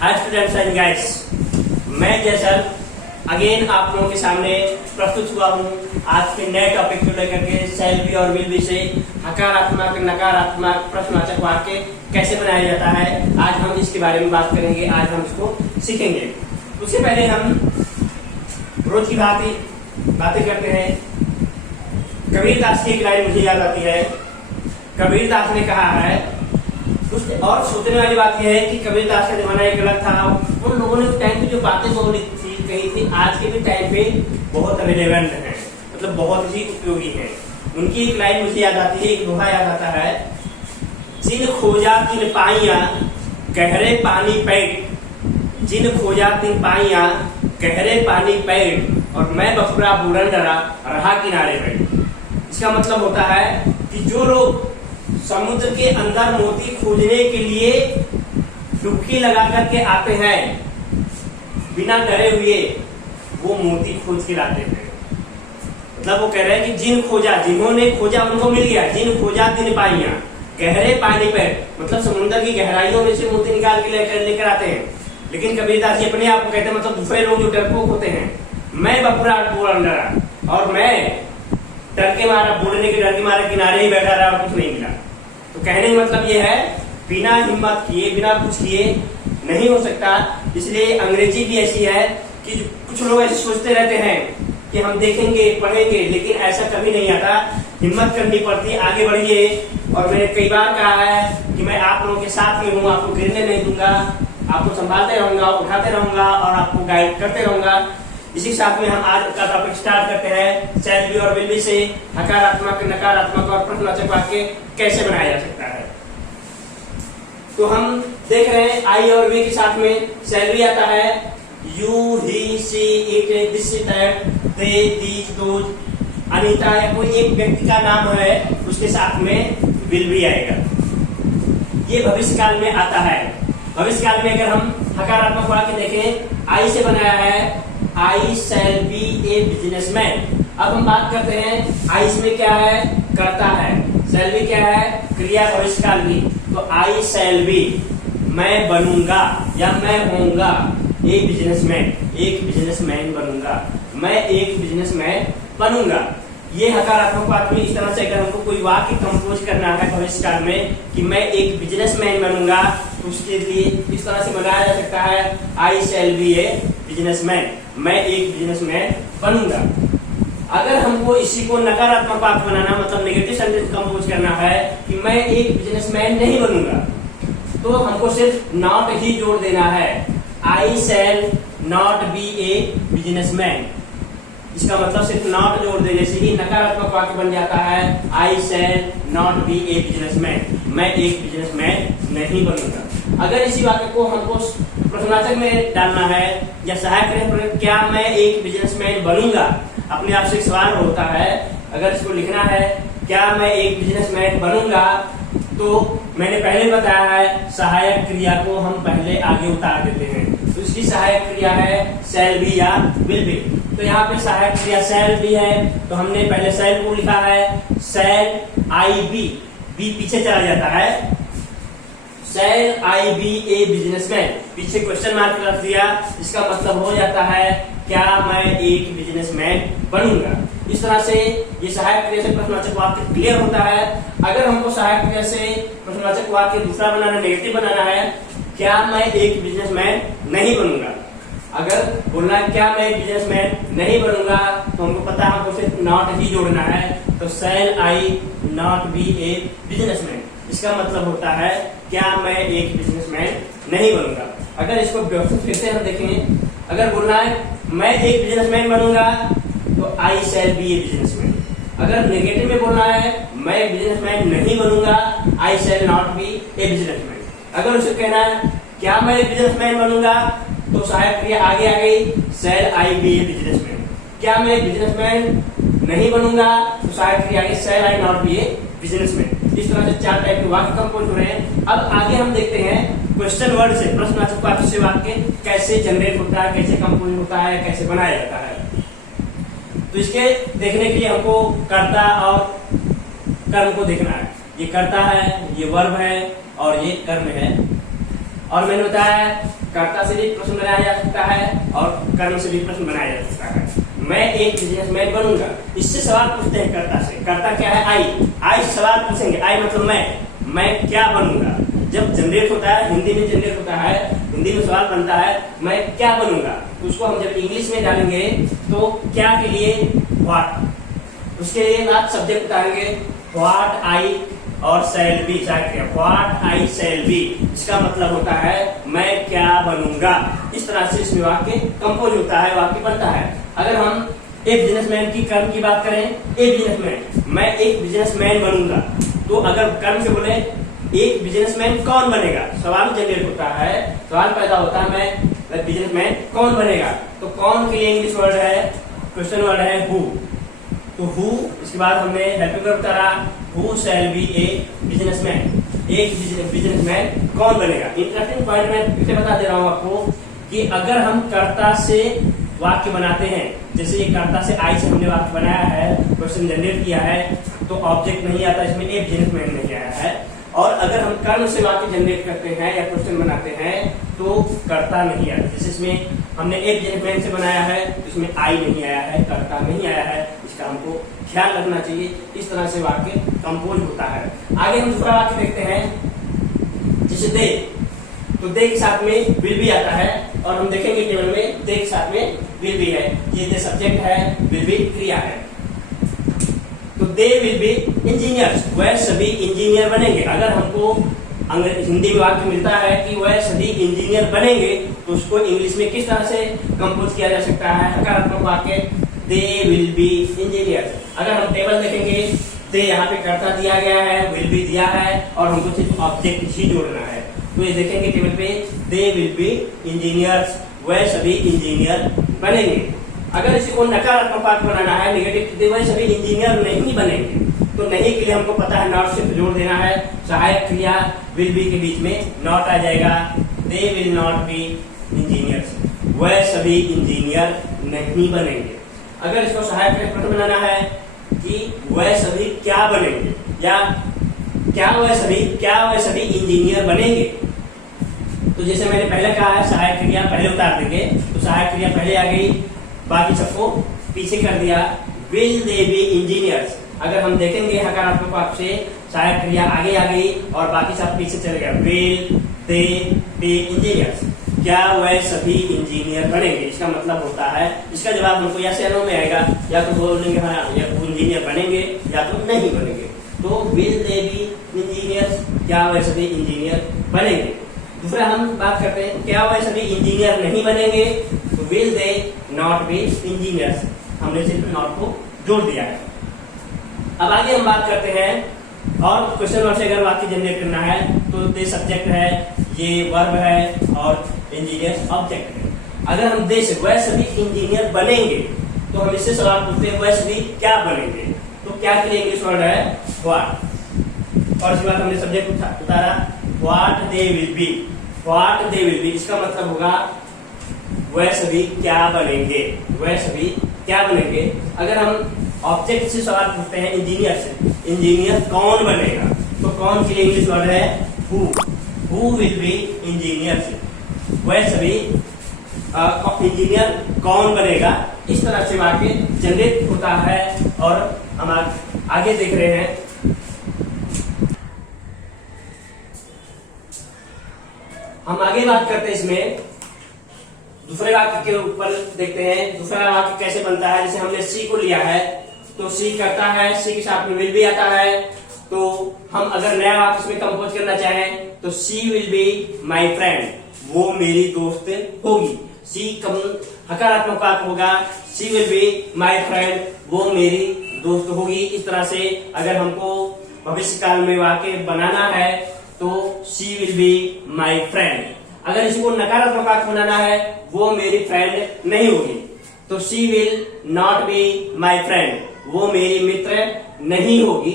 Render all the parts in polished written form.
Hi students and guys, मैं जैसल again आप लोगों के सामने प्रस्तुत हुआ हूँ आज के नए टॉपिक को लेकर के शैल बी और विल बी से हकारात्मक नकारात्मक प्रश्नवाचक वाक्य कैसे बनाया जाता है। आज हम इसके बारे में बात करेंगे, आज हम इसको सीखेंगे। उससे पहले हम रोज की बातें करते हैं। कबीर दास की एक लाइन मुझे याद आती है। कबीर दास ने कहा है, और सोचने वाली बात यह है कि कबीर दास का जमाना एक अलग था। उन लोगों ने उस टाइम पे जो बातें बोली थी कही थी, आज के भी टाइम पे बहुत रिलेवेंट है, मतलब बहुत ही उपयोगी है। उनकी एक लाइन मुझे याद आती है, एक दोहा याद आता है, जिन खोजा तिन पाइया गहरे पानी पैठ, जिन खोजा तिन पाइया गहरे पानी पैठ, और मैं बखुरा बूढ़न डरा रहा किनारे बैठ। इसका मतलब होता है कि जो लोग समुद्र के अंदर मोती खोजने के लिए डुबकी लगा करके आते हैं, बिना डरे हुए वो मोती खोज के लाते हैं। मतलब वो कह रहे हैं कि जिन्होंने खोजा उनको मिल गया। जिन खोजा तिन पाइया गहरे पानी पे, मतलब समुद्र की गहराइयों में से मोती निकाल के लेकर आते हैं। लेकिन कबीरदास जी अपने आप को कहते हैं, मतलब दूसरे लोग जो डरपोक होते हैं, मैं बपुरा बोल डरा, और मैं डर के मारा, बोलने के डर के मारे किनारे ही बैठा रहा और कुछ नहीं मिला। तो कहने का मतलब ये है, बिना हिम्मत किए बिना कुछ किए नहीं हो सकता। इसलिए अंग्रेजी भी ऐसी है कि कुछ लोग ऐसे सोचते रहते हैं कि हम देखेंगे पढ़ेंगे, लेकिन ऐसा कभी नहीं आता। हिम्मत करनी पड़ती है, आगे बढ़िए। और मैंने कई बार कहा है कि मैं आप लोगों के साथ में हूँ, आपको गिरने नहीं दूंगा, आपको संभालते रहूंगा, उठाते रहूंगा और आपको गाइड करते रहूंगा। इसी साथ में हम आज का टॉपिक स्टार्ट करते हैं, शैल बी और विल बी से हकारात्मक नकारात्मक और प्रश्नवाचक वाक्य कैसे बनाया जा सकता है। तो हम देख रहे हैं आई और वी के साथ में शैल बी आता है, you he see it this that they these those. Anita या कोई एक व्यक्ति का नाम है, उसके साथ में विल बी आएगा। ये भविष्यकाल में आता है। भविष्यकाल में अगर हम हकारात्मक वाक्य देखें, आई से बनाया है, I shall be a businessman. अब हम बात करते हैं, आई इसमें क्या है, करता है, शैल बी क्या है, क्रिया भविष्यकाल की। तो आई शैल बी, मैं बनूंगा या मैं होऊंगा ए बिजनेसमैन, एक बिजनेसमैन बनूंगा, मैं एक बिजनेसमैन बनूंगा। ये हकारात्मक वाक्य में इस तरह से अगर हमको कोई वाक्य कंपोज करना है भविष्यकाल में कि मैं एक बिजनेसमैन बनूंगा, तो उसके लिए इस तरह से बनाया जा सकता है, I shall be a businessman, मैं एक बिजनेसमैन बनूंगा। अगर हमको इसी को नकारात्मक वाक्य बनाना, मतलब नेगेटिव सेंटेंस कंपोज करना है कि मैं एक बिजनेसमैन नहीं बनूंगा, तो हमको सिर्फ नॉट ही जोड़ देना है, I shall not be a businessman. इसका मतलब सिर्फ नॉट जोड़ देने से ही नकारात्मक वाक्य बन जाता है, I shall not be a businessman, मैं एक बिजनेसमैन नहीं बनूंगा। अगर इसी वाक्य को हमको प्रश्नवाचक में डालना है या सहायक क्रिया, क्या मैं एक बिजनेसमैन बनूंगा, अपने आप से एक सवाल होता है। अगर इसको लिखना है, क्या मैं एक बिजनेसमैन बनूंगा, तो मैंने पहले बताया है सहायक क्रिया को हम पहले आगे उतार देते हैं। तो इसकी सहायक क्रिया है शैल बी या विल बी। तो यहाँ पे सहायक क्रिया शैल बी है, तो हमने पहले शैल को लिखा है, शैल आई बी, बी पीछे चला जाता है, शैल आई बी ए बिजनेसमैन, पीछे क्वेश्चन मार्क रख दिया। इसका मतलब हो जाता है, क्या मैं एक बिजनेसमैन बनूंगा। इस तरह से ये सहायक क्रिया से प्रश्नवाचक वाक्य क्लियर होता है। अगर हमको सहायक क्रिया से प्रश्नवाचक वाक्य दूसरा बनाना, नेगेटिव बनाना है, क्या मैं एक बिजनेसमैन नहीं बनूंगा। अगर बोलना है क्या मैं एक बिजनेसमैन नहीं बनूंगा, तो हमको पता है हमको सिर्फ नॉट ही जोड़ना है, तो शैल आई नॉट बी ए बिजनेसमैन। इसका मतलब होता है, क्या मैं एक बिजनेसमैन नहीं बनूंगा। अगर इसको व्यवस्थित फिर से हम देखेंगे, अगर बोलना है मैं एक बिजनेसमैन बनूंगा, तो I shall be a businessman. अगर नेगेटिव में बोलना है, मैं एक बिजनेसमैन नहीं बनूंगा, I shall not be a businessman. अगर उसे कहना है क्या मैं एक बिजनेसमैन बनूंगा, तो सहायक क्रिया आगे आ गई, शैल आई बी ए बिजनेसमैन। क्या मैं एक बिजनेसमैन नहीं बनूंगा, तो सहायक क्रिया आगे, शैल आई नॉट बी ए बिजनेसमैन। इस तरह से 4 टाइप के वाक्य कंपोज हो रहे हैं। अब आगे हम देखते हैं क्वेश्चन वर्ड से प्रश्नवाचक वाक्य से वाक्य कैसे जनरेट होता है, कैसे कंपोज होता है, कैसे बनाया जाता है। तो इसके देखने के लिए हमको कर्ता और कर्म को देखना है। ये कर्ता है, ये वर्ब है और ये कर्म है। और मैंने बताया कर्ता से भी प्रश्न बनाया जा सकता है और कर्म से भी प्रश्न बनाया जा सकता है। मैं एक बिजनेसमैन बनूंगा, इससे सवाल पूछते हैं कर्ता से। कर्ता क्या है? आई से सवाल पूछेंगे। आई मतलब मैं क्या बनूंगा। जब जनरेट होता है, हिंदी में जनरेट होता है, हिंदी में सवाल बनता है मैं क्या बनूंगा, तो उसको हम जब इंग्लिश में डालेंगे तो क्या के लिए व्हाट, उसके लिए आप सब्जेक्ट उतारेंगे व्हाट आई और shall be, what I shall B. इसका मतलब होता है मैं क्या बनूंगा। इस तरह से इसमें वाक्य कंपोज होता है, वाक्य बनता है। अगर हम एक बिजनेसमैन की कर्म की बात करें, एक बिजनेसमैन, मैं एक बिजनेसमैन बनूंगा, तो अगर कर्म से बोले एक बिजनेसमैन कौन बनेगा, सवाल जनरेट होता है, सवाल पैदा होता है मैं बिजनेसमैन कौन बनेगा। तो कौन के लिए इंग्लिश वर्ड है, क्वेश्चन वर्ड है हु। तो हु, इसके बाद हमने हेल्पिंग वर्ब उतारा, who shell be a businessman, एक बिजनेसमैन कौन बनेगा। इंटरेस्टिंग पॉइंट मैं फिर बता दे रहा हूं आपको कि अगर हम कर्ता से वाक्य बनाते हैं, जैसे ये कर्ता से आई से हमने वाक्य बनाया है, क्वेश्चन जनरेट किया है, तो ऑब्जेक्ट नहीं आता, इसमें एक बिजनेसमैन नहीं आया है। और अगर हम कर्म से वाक्य जनरेट करते हैं या क्वेश्चन बनाते हैं तो कर्ता नहीं आता। जैसे इसमें हमने एक बिजनेसमैन से बनाया है, तो इसमें आई नहीं आया है, कर्ता नहीं आया है, इसका हमको ख्याल रखना चाहिए। इस तरह से वाक्य कंपोज होता है। आगे हम दूसरा वाक्य देखते हैं, जैसे दे, तो दे के साथ में विल भी आता है, और हम देखेंगे टेबल में दे के साथ में विल भी है। ये दे सब्जेक्ट है, विल भी क्रिया है। तो दे विल बी इंजीनियर्स, वह सभी इंजीनियर बनेंगे। अगर हमको हिंदी में वाक्य मिलता है कि वह सभी इंजीनियर बनेंगे, तो उसको इंग्लिश में किस तरह से कंपोज किया जा सकता है, हकारात्मक वाक्य दे विल बी इंजीनियर्स। अगर हम टेबल देखेंगे, दे यहाँ पे कर्ता दिया गया है, विल बी दिया है, और हमको सिर्फ ऑब्जेक्ट ही जोड़ना है। तो ये देखेंगे टेबल पे दे विल बी इंजीनियर्स, वह सभी इंजीनियर बनेंगे। अगर इसी को नकारात्मक वाक्य बनाना है, नेगेटिव, वह सभी इंजीनियर नहीं बनेंगे, तो नहीं के लिए हमको पता है नॉट से जोड़ देना है। सहायक क्रिया विल बी के बीच में नॉट आ जाएगा, they will not be engineers, वह सभी इंजीनियर नहीं बनेंगे। अगर इसको सहायक क्रिया प्रश्न बनाना है कि वह सभी क्या बनेंगे, या क्या वह सभी इंजीनियर बनेंगे, तो जैसे मैंने पहले कहा है सहायक क्रिया पहले उतार देंगे, तो सहायक क्रिया पहले आ गई, बाकी सबको पीछे कर दिया। विल दे बी इंजीनियर्स, अगर हम देखेंगे हकारात्मक वाक्य से सहायक क्रिया आगे आ गई और बाकी सब पीछे चले गए। विल दे बी इंजीनियर्स, क्या वह सभी इंजीनियर बनेंगे। इसका मतलब होता है, इसका जवाब हमको या से नो में आएगा, या तो बोलेंगे हाँ या तो इंजीनियर बनेंगे या तो नहीं बनेंगे। तो विल दे बी इंजीनियर्स, क्या वह सभी इंजीनियर बनेंगे। दूसरा हम बात करते हैं, क्या वह सभी इंजीनियर नहीं बनेंगे, तो will they not be engineers, हमने सिर्फ नॉट को जोड़ दिया है। अब आगे हम बात करते हैं, और क्वेश्चन वर्ड से अगर वाक्य जनरेट करना है तो दे सब्जेक्ट है, ये वर्ब है, और इंजीनियर ऑब्जेक्ट है। अगर हम दे से वह सभी इंजीनियर बनेंगे, तो हम इससे सवाल पूछते हैं वह सभी क्या बनेंगे, तो क्या के लिए इंग्लिश वर्ड है व्हाट, और इसके बाद हमने सब्जेक्ट उतारा what they will be, what they will be, इसका मतलब होगा वह सभी क्या बनेंगे, वह सभी क्या बनेंगे। अगर हम ऑब्जेक्ट से सवाल पूछते हैं इंजीनियर से, इंजीनियर कौन बनेगा, तो कौन के लिए इंग्लिश वर्ड है हु विल बी इंजीनियर्स, वह सभी इंजीनियर कौन बनेगा। इस तरह से वाक्य जनरेट होता है। और हम आगे देख रहे हैं, हम आगे बात करते हैं इसमें दूसरे वाक्य के ऊपर देखते हैं दूसरा वाक्य कैसे बनता है। जैसे हमने सी को लिया है, तो सी करता है, सी के साथ में विल भी आता है, तो हम अगर नया वाक्य इसमें कंपोज करना चाहें तो she will be my friend, वो मेरी दोस्त होगी। सी हकारात्मक वाक्य होगा, सी विल बी माई फ्रेंड, वो मेरी दोस्त होगी। इस तरह से अगर हमको भविष्य काल में वाक्य बनाना है तो she will be my friend. अगर इसी को नकारात्मक वाक्य बनाना है, वो मेरी फ्रेंड नहीं होगी, तो she will not be my friend, वो मेरी मित्र नहीं होगी।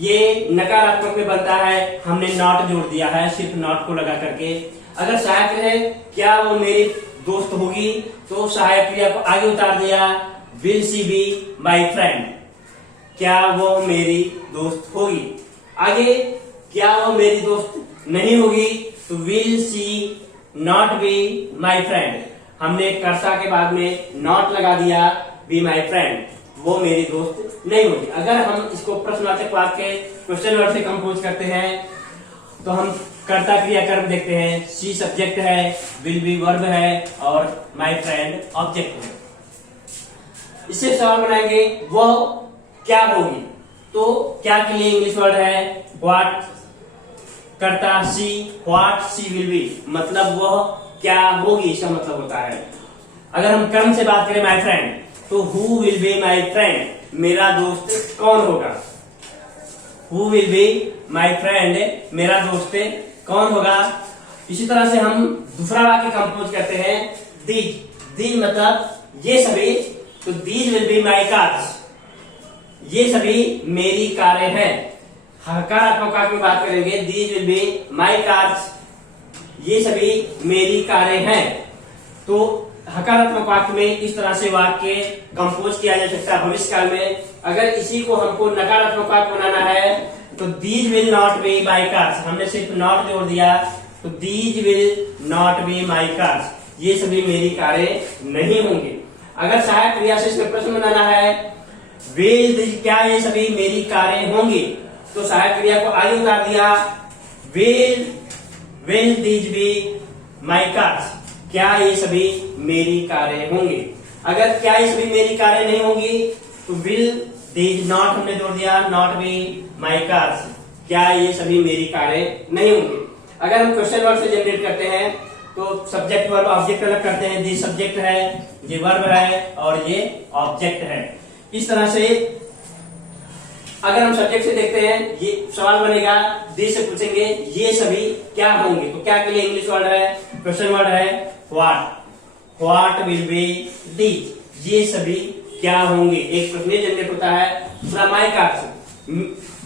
ये नकारात्मक में बनता है, हमने नॉट जोड़ दिया है सिर्फ नॉट को लगा करके। अगर सहायक है क्या वो मेरी दोस्त होगी, तो सहायक क्रिया को आगे उतार दिया, will she be my friend, क्या वो मेरी दोस्त होगी। आगे क्या वो मेरी दोस्त नहीं होगी, तो will see not be my friend. हमने कर्ता के बाद में नॉट लगा दिया, बी माई फ्रेंड, वो मेरी दोस्त नहीं होगी। अगर हम इसको प्रश्नवाचक वाक्य क्वेश्चन वर्ड से कंपोज करते हैं तो हम कर्ता क्रिया कर्म देखते हैं। सी सब्जेक्ट है, विल बी वर्ब है और माई फ्रेंड ऑब्जेक्ट है। इससे सवाल बनाएंगे वह क्या होगी, तो क्या के लिए इंग्लिश वर्ड है व्हाट, कर्ता सी, व्हाट सी विल बी, मतलब वह क्या होगी, इसका मतलब होता है। अगर हम कर्म से बात करें माई फ्रेंड, तो who will be my friend, मेरा दोस्त कौन होगा। Who will be my friend, मेरा दोस्त कौन होगा। इसी तरह से हम दूसरा वाक्य कंपोज करते हैं दीज। दीज मतलब ये सभी, तो these will be my cars, ये सभी मेरी कारें हैं। हकारात्मक वाक्य में बात करेंगे, these will be my cars, ये सभी मेरी कारें हैं। तो हकारात्मक वाक्य में इस तरह से वाक्य कंपोज किया जा सकता है भविष्य काल में। अगर इसी को हमको नकारात्मक वाक्य बनाना है तो these will not be my cars, हमने सिर्फ नॉट जोड़ दिया, तो these will not be my cars, ये सभी मेरी कारें नहीं होंगी। अगर सहायक क्रिया से इसमें प्रश्न बनाना है विल दीज, क्या ये सभी मेरी कारें होंगी, तो सहायक क्रिया को आगे उतार दिया, will these B my cars, क्या ये सभी मेरी कारें होंगी। अगर क्या ये सभी मेरी कारें नहीं होंगी तो विल दीज नॉट हमने जोड़ दिया, नॉट बी माई कार्स, क्या ये सभी मेरी कारें नहीं होंगी। अगर हम क्वेश्चन वर्ड से जनरेट करते हैं तो सब्जेक्ट वर्ब ऑब्जेक्ट अलग करते हैं, दिस सब्जेक्ट है, ये वर्ब है और ये ऑब्जेक्ट है। इस तरह से अगर हम सब्जेक्ट से देखते हैं, ये सवाल बनेगा, दिस से पूछेंगे ये सभी क्या होंगे, तो क्या के लिए इंग्लिश वर्ड है, क्वेश्चन वर्ड है what, what will be these, ये सभी क्या होंगे, एक प्रश्न जनरेट होता है। दूसरा my cars,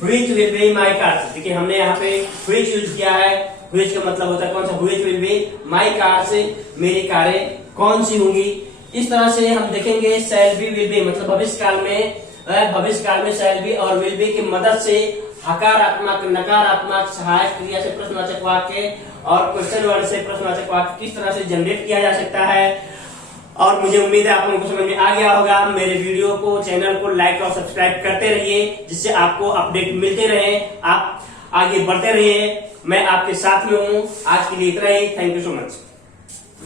which will be my cars, देखिए हमने यहाँ पे व्हिच यूज किया है, व्हिच का मतलब होता है कौन सा, which will be my cars, मेरी कारें कौन सी होंगी। इस तरह से हम देखेंगे शैल बी विल बी, मतलब भविष्य काल में शैल बी और विल बी की मदद से हकारात्मक नकारात्मक सहायक क्रिया से प्रश्नवाचक वाक्य और क्वेश्चन वर्ड से प्रश्नवाचक वाक्य किस तरह से जनरेट किया जा सकता है। और मुझे उम्मीद है आप लोगों को समझ में आ गया होगा। मेरे वीडियो को, चैनल को लाइक और सब्सक्राइब करते रहिए, जिससे आपको अपडेट मिलते रहे, आप आगे बढ़ते रहिए। मैं आपके साथ में हूँ। आज के लिए इतना ही। Thank you so much.